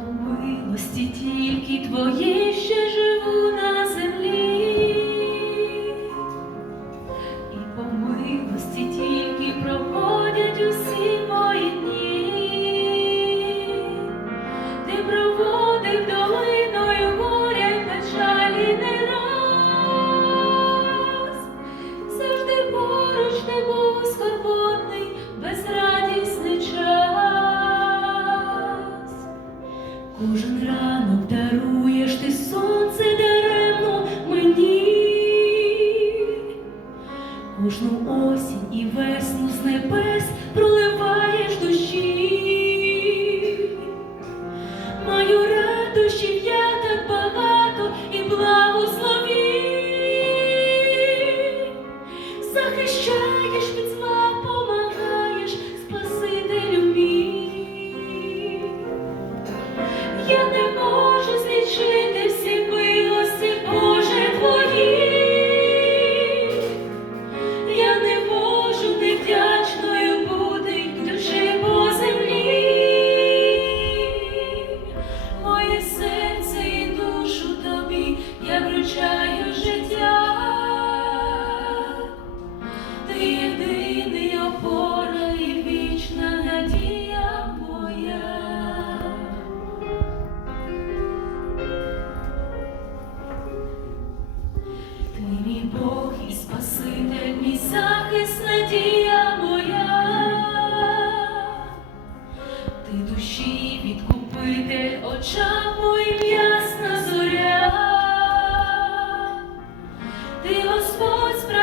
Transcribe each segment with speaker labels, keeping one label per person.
Speaker 1: милості тільки твої ще живе. Кожен ранок даруєш ти сонце даремно мені, кожну осінь і весну з небес. Бог і Спаситель, мій захист, надія моя, ти душі відкупитель, очам моїм ясна зоря, ти Господь справ.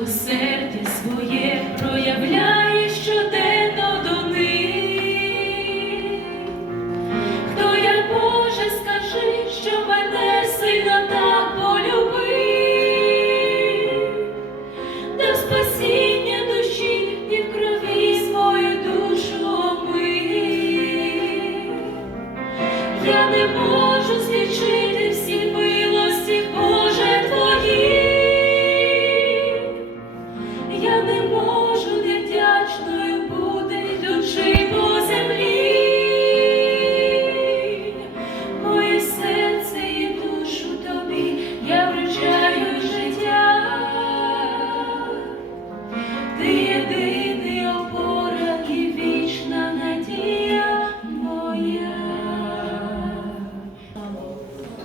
Speaker 1: милосердя своє проявляє що те. я не можу.